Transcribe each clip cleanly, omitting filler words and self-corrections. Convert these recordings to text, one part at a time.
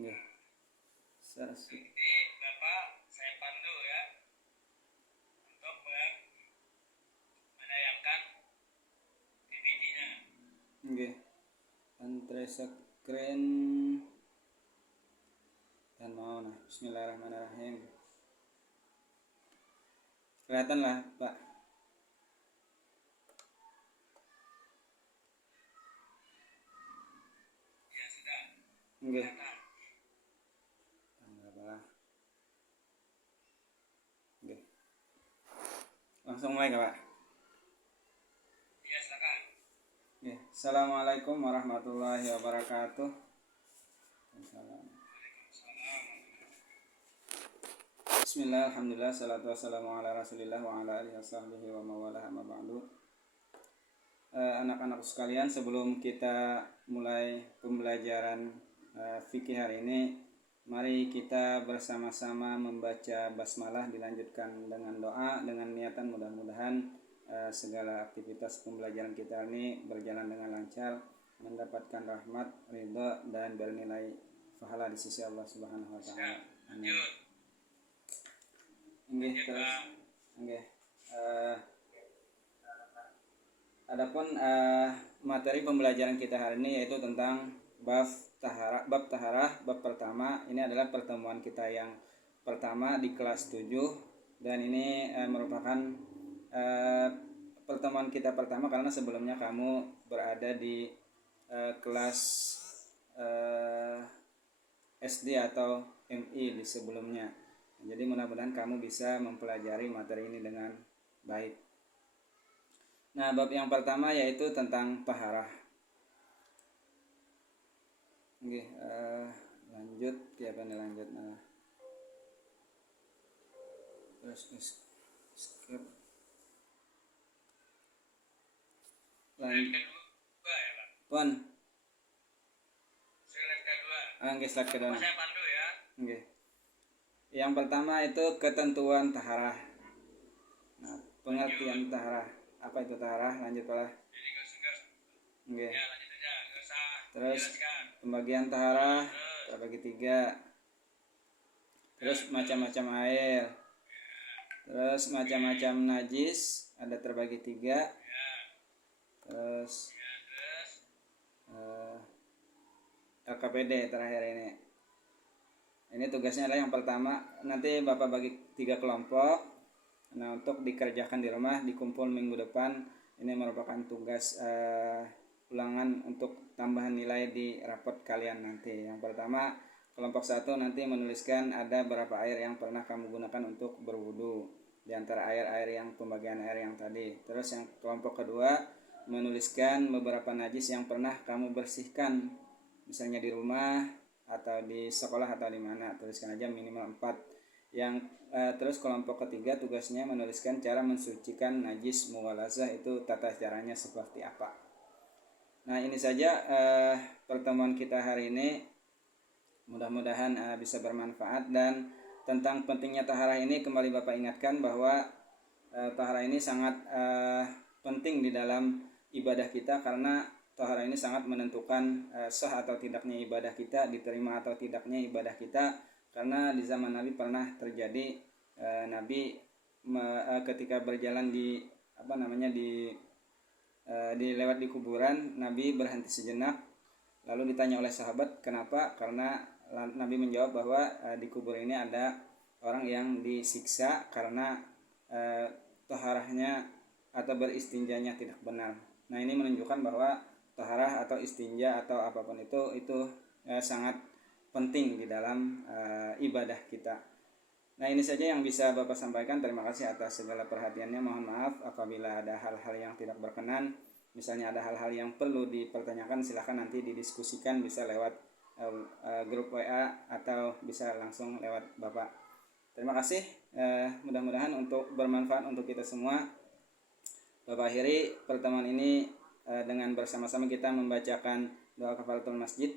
Nggih. Nanti Bapak saya pandu ya untuk menayangkan PPT-nya. Nggih. Antre screen dan mau nah. Bismillahirrahmanirrahim. Kelihatan lah, Pak. Ya sudah. Nggih. Kelihatan. Alhamdulillah. Nggih. Langsung mulai Pak. Ya silakan. Nggih. Assalamualaikum warahmatullahi wabarakatuh. Assalamualaikum. Bismillah, alhamdulillah, salatu wassalamu ala rasulillah wa ala alihi wasahbihi wa mawalah amma ba'du. Anak-anak sekalian, sebelum kita mulai pembelajaran fikih hari ini, mari kita bersama-sama membaca basmalah, dilanjutkan dengan doa, dengan niatan mudah-mudahan segala aktivitas pembelajaran kita ini berjalan dengan lancar, mendapatkan rahmat, ridha, dan bernilai pahala di sisi Allah Subhanahu wa taala. Amin. Nggih, terus nggih. Adapun materi pembelajaran kita hari ini yaitu tentang bab taharah, bab pertama. Ini adalah pertemuan kita yang pertama di kelas 7 dan ini merupakan pertemuan kita pertama karena sebelumnya kamu berada di kelas SD atau MI di sebelumnya. Jadi mudah-mudahan kamu bisa mempelajari materi ini dengan baik. Nah, bab yang pertama yaitu tentang taharah. Oke, lanjut ya apa nih lanjut. Nah, terus skip. Lanjut. Puan. Slide kedua. Slide kedua. Saya pandu ya. Oke. Yang pertama itu ketentuan taharah. Nah, pengertian taharah. Apa itu taharah? Lanjut Pak. Jadi enggak. Oke. Ya, lanjut aja, enggak usah. Terus Jelaskan. pembagian taharah terbagi 3. Terus macam-macam air. Terus macam-macam najis ada terbagi 3. Terus LKPD terakhir ini. Ini tugasnya adalah yang pertama, nanti Bapak bagi 3 kelompok. Nah, untuk dikerjakan di rumah, dikumpul minggu depan. Ini merupakan tugas ulangan untuk tambahan nilai di rapot kalian nanti. Yang pertama, kelompok 1 nanti menuliskan ada berapa air yang pernah kamu gunakan untuk berwudu di antara air-air yang pembagian air yang tadi. Terus yang kelompok kedua menuliskan beberapa najis yang pernah kamu bersihkan, misalnya di rumah atau di sekolah atau di mana. Tuliskan aja minimal 4. Yang terus kelompok ketiga tugasnya menuliskan cara mensucikan najis muwalazah, itu tata caranya seperti apa. Nah, ini saja pertemuan kita hari ini. Mudah-mudahan bisa bermanfaat. Dan tentang pentingnya taharah ini kembali Bapak ingatkan bahwa taharah ini sangat penting di dalam ibadah kita, karena taharah ini sangat menentukan sah atau tidaknya ibadah kita, diterima atau tidaknya ibadah kita. Karena di zaman Nabi pernah terjadi Nabi ketika berjalan di lewat di kuburan, Nabi berhenti sejenak, lalu ditanya oleh sahabat kenapa. Karena Nabi menjawab bahwa di kubur ini ada orang yang disiksa karena taharahnya atau beristinjanya tidak benar. Nah, ini menunjukkan bahwa taharah atau istinja atau apapun itu sangat penting di dalam ibadah kita. Nah, ini saja yang bisa Bapak sampaikan. Terima kasih atas segala perhatiannya. Mohon maaf apabila ada hal-hal yang tidak berkenan. Misalnya ada hal-hal yang perlu dipertanyakan, silahkan nanti didiskusikan, bisa lewat grup WA atau bisa langsung lewat Bapak. Terima kasih. Mudah-mudahan untuk bermanfaat untuk kita semua. Bapak akhiri pertemuan ini dengan bersama-sama kita membacakan doa kafaratul masjid.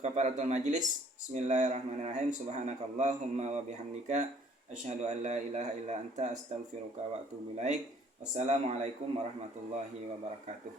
Kafaratul majlis. Bismillahirrahmanirrahim. Subhanakallahumma wa bihamdika asyhadu an la ilaha illa anta astaghfiruka wa atubu ilaik. Wassalamualaikum warahmatullahi wabarakatuh.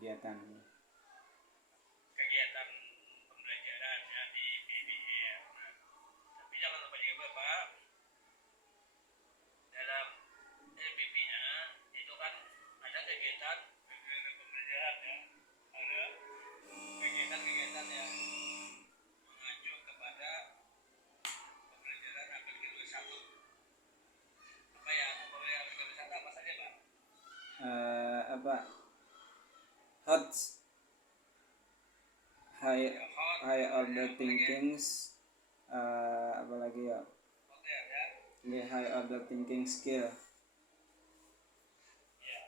kegiatan. kegiatan pembelajaran ya di PBL. Nah, tapi jangan lupa juga Bapak, dalam LPP-nya itu kan ada kegiatan pembelajaran ya, ada kegiatan-kegiatan yang mengacu kepada pembelajaran APK 21. Apa ya pembelajaran APK 21 apa saja Pak? Apa hot high Ya, hot, high order apalagi thinkings, apalagi ya, hotel ya. ini high order thinking skill. Ya.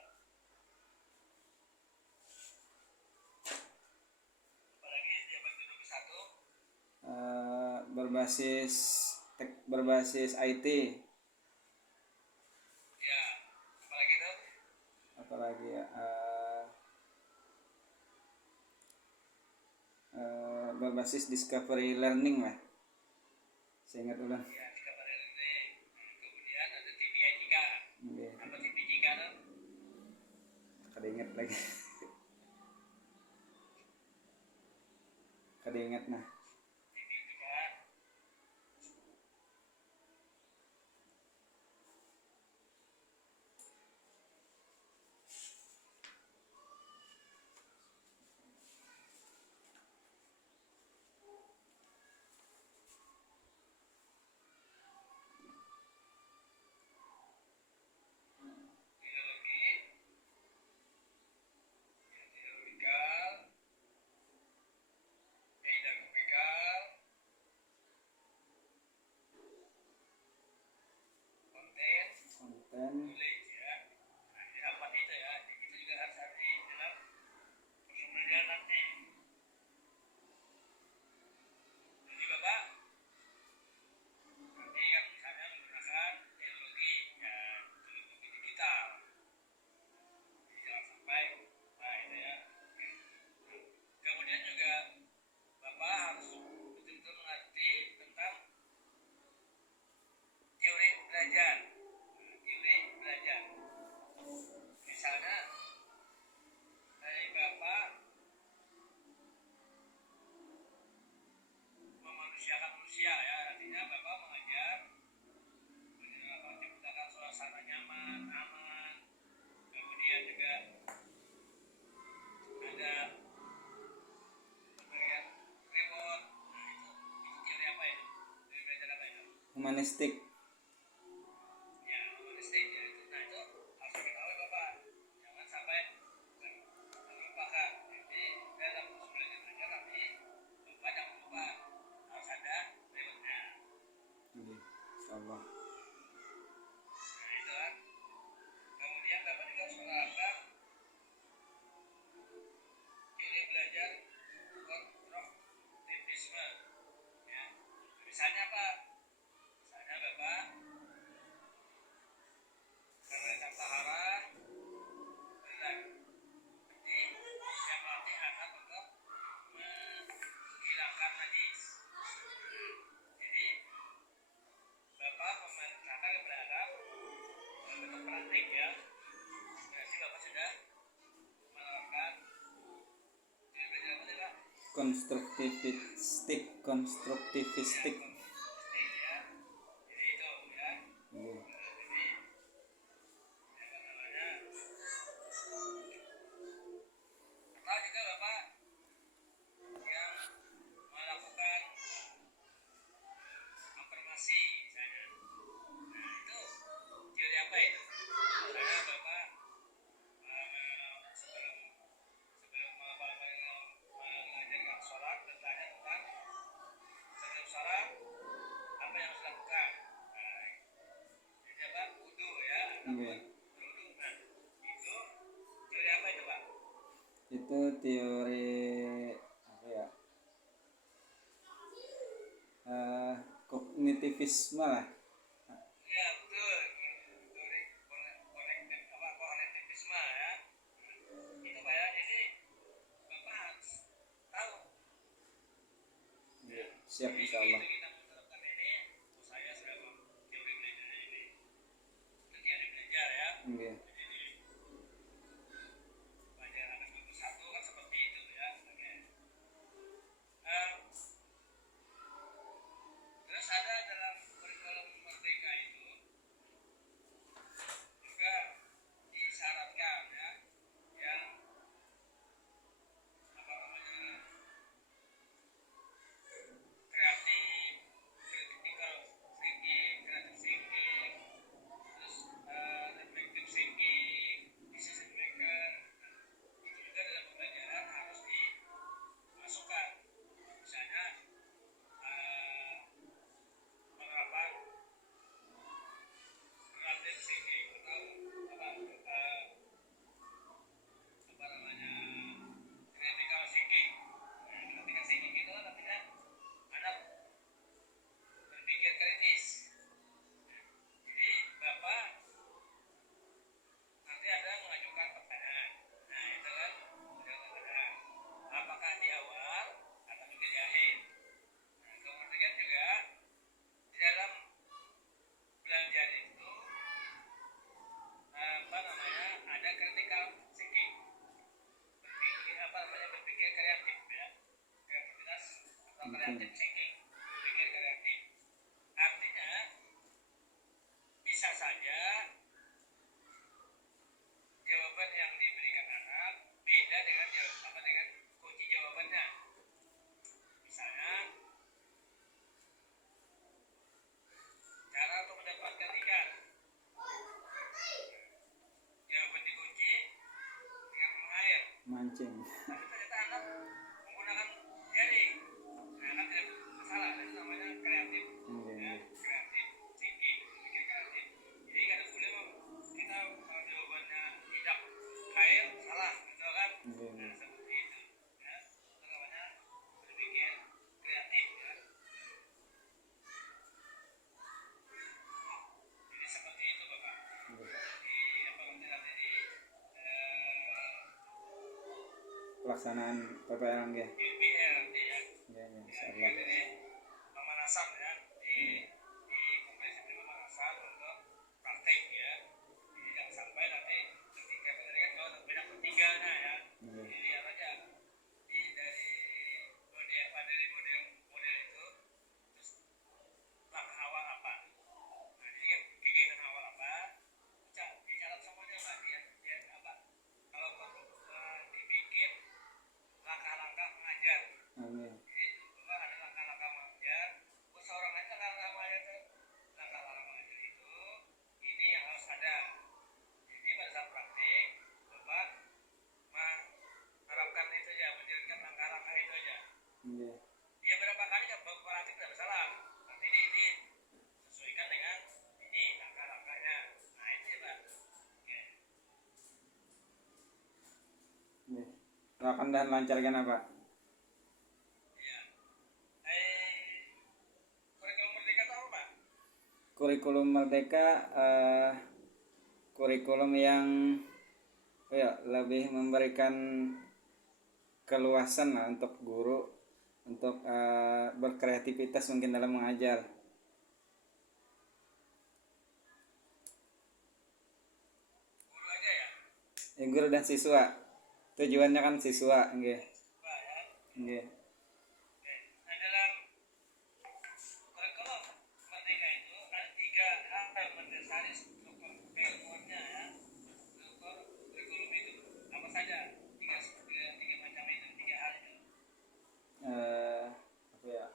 Apalagi di APK 21. Berbasis IT, Ya, apalagi itu? apalagi ya, berbasis discovery learning lah, saya ingat ulang. Ya, di kabar ini. Kemudian ada TPIK. Oke, Apa TPIK tuh? kada ingat lagi. Kada ingat nah. TPIK. Ideologi, pedagogikal, konten, Konten, knowledge ya. Nah, ini apa itu ya? Itu juga harus ada di dalam pembelajaran nanti. Jadi Bapak nanti kan misalnya menggunakan teknologi ya, teknologi digital. Jadi jangan sampai nah itu ya. Oke. Kemudian juga Bapak harus betul-betul mengerti tentang teori belajar. Nah, teori belajar. Misalnya dari Bapak memanusiakan manusia ya, artinya Bapak mengajar menciptakan suasana nyaman, aman. Kemudian juga ada pemberian reward. Nah, itu teori apa itu? Teori belajar apa itu? humanistik. Ya, humanistik ya itu. Nah, itu harus diketahui Bapak. Jangan sampai terlupakan. Jadi dalam proses belajar nanti Bapak jangan lupa harus ada rewardnya. Oke, insyaallah. Nah, itu kan. Kemudian Bapak juga harus menerapkan teori belajar konstruktivisme. Ya. Misalnya apa? Misalnya Bapak menerapkan taharah dan jadi yang melatih anak untuk menghilangkan najis. Jadi Bapak memerintahkan kepada anak bentuk praktik ya. Berarti Bapak sudah menerapkan teori belajar apa sih Pak? Konstruktivistik. Ya, konstruktif ya. Jadi itu ya. Oke. Jadi apa namanya? Atau juga Bapak yang melakukan afirmasi misalnya. Nah, itu teori apa itu? Misalnya Bapak sebelum mengajarkan sholat bertanya tentang sebelum sholat apa yang harus dilakukan. Nah, jadi apa? Wudu ya, Oke. berwudu. Nah, itu teori apa itu Pak? Itu teori apa ya? Kognitivisme lah. Iya betul. Teori konektivisme ya. Itu Pak ya. Jadi Bapak harus tahu. Ya. Siap Jadi insyaallah. begitu kita menerapkan ini, saya sudah teori belajar ini. Itu teori belajar ya. Oke. Jadi pelajaran anak kelas 1 kreatif thinking, berpikir kreatif. Artinya bisa saja jawaban yang diberikan anak beda dengan dengan kunci jawabannya. Misalnya, cara untuk mendapatkan ikan. Jawaban dikunci dengan mengalir. Mancing. Tapi ternyata anak menggunakan jaring. Nah, kan tidak masalah. Itu namanya kreatif. Ya, kreatif thinking, berpikir kreatif. Jadi kadang boleh kita kalau jawabannya tidak air salah, gitu kan? Nah, seperti itu. Ya, itu namanya berpikir kreatif. Ya. Jadi seperti itu, Bapak. Di apa namanya tadi Pelaksanaan PPLN ya. UPL nanti ya. Ya, Ya, insyaallah. jadi pemanasan ya di kompresi pemanasan untuk praktek ya. Jadi jangan sampai nanti ketika tadi kan kalau banyak bertiganya ya. Jadi apa aja dari model itu terus langkah awal apa. Nah, jadi kan kegiatan awal apa dicatat semuanya Pak dia apa kalau perlu dibikin langkah-langkah mengajar. Amin. Jadi Bapak ada langkah-langkah mengajar. Seorang aja langkah mengajar itu langkah-langkah mengajar itu ini yang harus ada. Jadi pada saat praktik Bapak menerapkan itu aja, menjalankan langkah-langkah itu aja. Iya. Ya berapa kali kan praktik tidak masalah. Nanti ini sesuaikan dengan ini langkah-langkahnya. Nah itu ya Pak. Oke. Iya. Doakan dan lancarkan apa? Ya. Kurikulum merdeka itu apa Pak? Kurikulum Merdeka kurikulum yang lebih memberikan keluasan lah untuk guru untuk berkreativitas mungkin dalam mengajar. Guru aja ya? Guru dan siswa. Tujuannya kan siswa, nggih. Pak ya. Nggih. Oke. Nah dalam kurikulum merdeka itu ada 3 hal yang mendasari struktur keilmuannya ya. Struktur kurikulum itu apa saja? Tiga macam itu, 3 hal itu. Apa ya?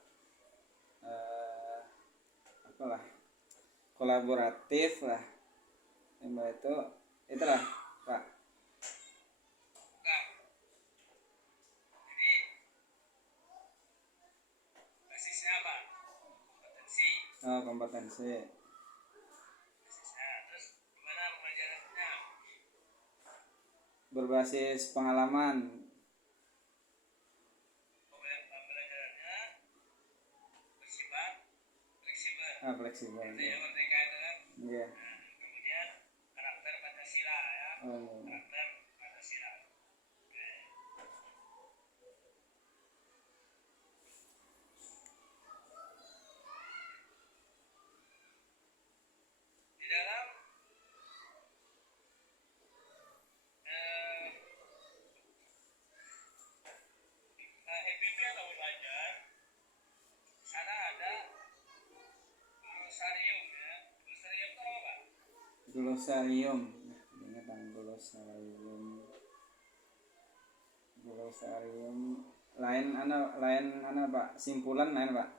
Apalah? Kolaboratif lah. Itu itulah, Pak. Bukan. Jadi basisnya apa? Kompetensi. Kompetensi. Basisnya. Terus gimana pembelajarannya? Berbasis pengalaman. Pembelajarannya bersifat fleksibel. Fleksibel. Itu ya merdeka itu kan. Iya. Nah, kemudian karakter Pancasila ya. Karakter Pancasila. Oke. Di dalam EPP atau belajar sana ada glosarium ya. Glosarium itu apa Pak? Glosarium. Ingat glosarium. Glosarium lain Pak, simpulan lain Pak.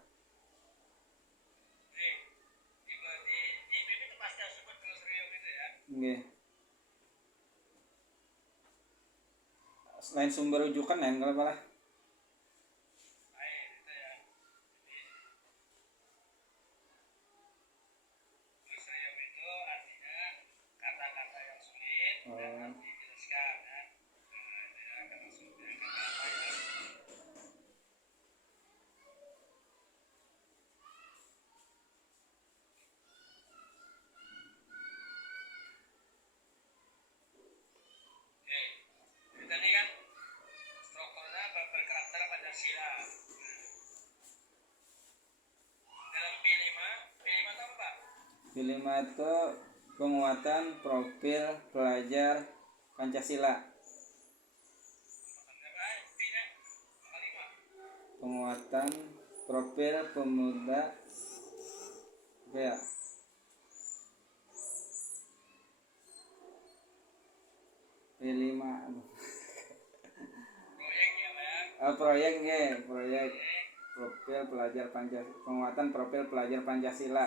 Di EPP itu pasti harus sebut glosarium itu ya. Nggih. Selain sumber rujukan lain kalau Pak. Lain itu ya. Jadi glosarium itu artinya kata-kata yang sulit dan harus dijelaskan ya. Nah, itu ya kata sulit kata-kata yang oke. Jadi tadi kan strukturnya berkarakter Pancasila. Dalam P5 itu apa Pak? P5 itu penguatan profil pelajar Pancasila. Apa P-nya? Angka 5. Penguatan Profil pemuda apa ya? P5. proyek ya Pak ya. Proyek profil pelajar Pancasila, penguatan profil pelajar Pancasila.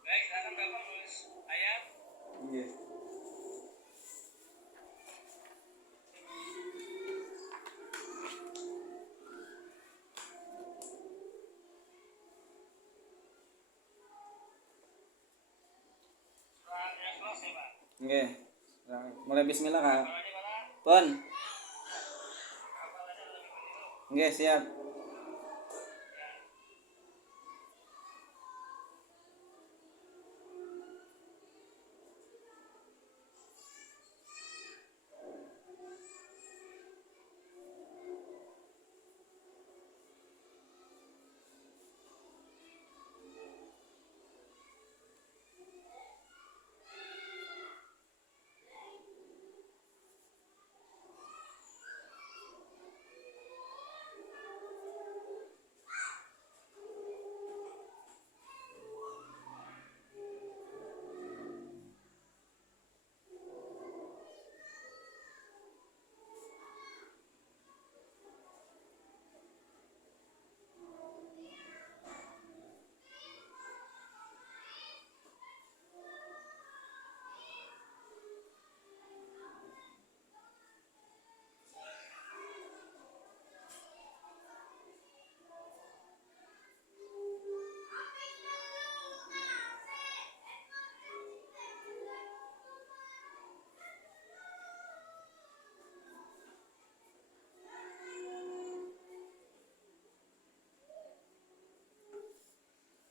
Baik, silakan Bapak nulis ayat. Iya. Surah Al-Ikhlas ya Pak. Nggih. Mulai bismillah, Kak. Kalau ini Pak, Pun. hafalannya lebih dulu. Nggih, siap.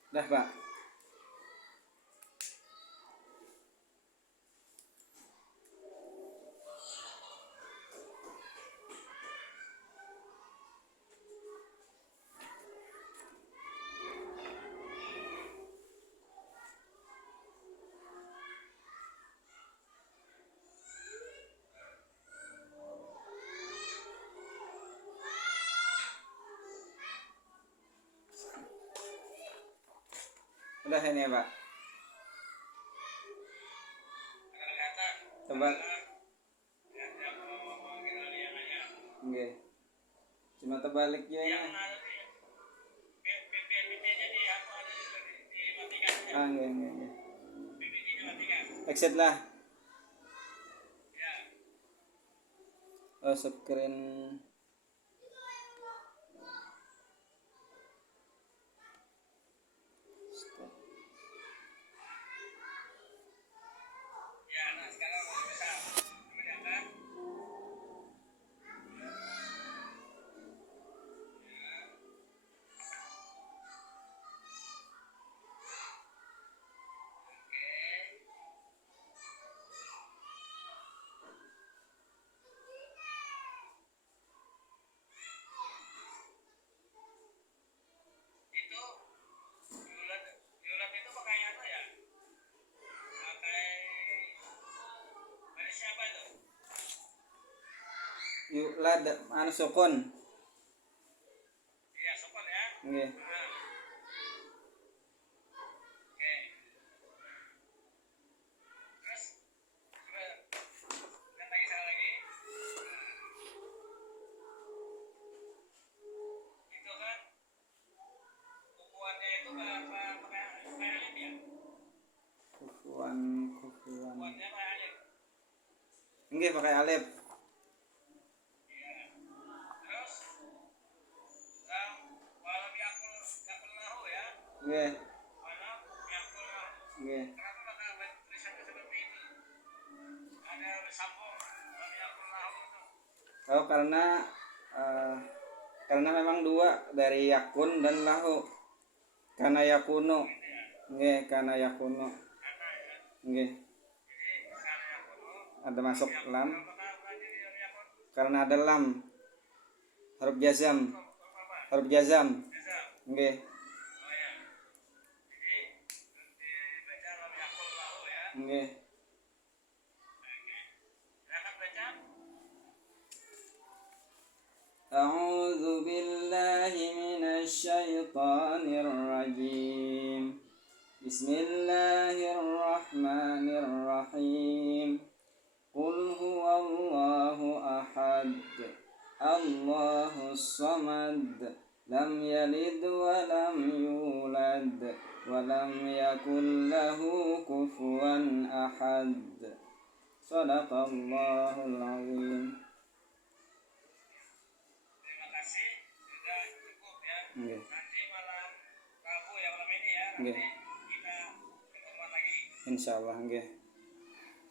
Dah, Pak. Udah ini ya, Pak. Agak kelihatan. Coba. Ya, yang mau kita lihat aja. Nggih. Cuma terbalik ya Yang ini. ada di PPT-nya di apa ada dimatikan aja. Nggih. PPT-nya matikan. Exit lah. Ya. Screen. Stop. Ya, nah sekarang bisa kelihatan. Itu diulat itu pakai apa ya? Pakai baris siapa itu? Yuk lah anu sukun. Iya, sokon ya. Nggih. Nah. Oke. Terus coba lihat lagi sekali lagi. Itu kan ukurannya itu pakai alit ya? Nggih pakai alif. Iya. Terus walam yakul lahu ya. Nggih. Walam yakul lahu. Nggih. Kenapa maka tulisannya seperti itu? Ada sambung walam yakul lahu itu. Oh karena memang dua dari yakun dan lahu. Kana yakunu. Nggih, kana yakunu. Karena ya. Nggih. Jadi karena yakul Ada masuk lam apakah jadi yakul? karena ada lam. Huruf jazam. Apa? Huruf jazam. Bisa. Nggih. Oh ya. Jadi dibaca lam yakul lahu ya. Nggih. Oke. Silakan baca. أعوذ بالله من الشيطان الرجيم بسم الله الرحمن الرحيم قل هو الله أحد الله الصمد لم يلد ولم يولد ولم يكن له كفوا أحد صدق الله العظيم. Terima kasih sudah cukup ya. Nggih. Nanti malam Rabu ya malam ini ya. Nggih. Nanti kita ketemuan lagi. Insyaallah nggih.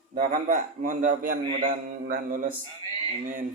Doakan Pak, mohon doa pian mudah-mudahan lulus. Amin. Amin.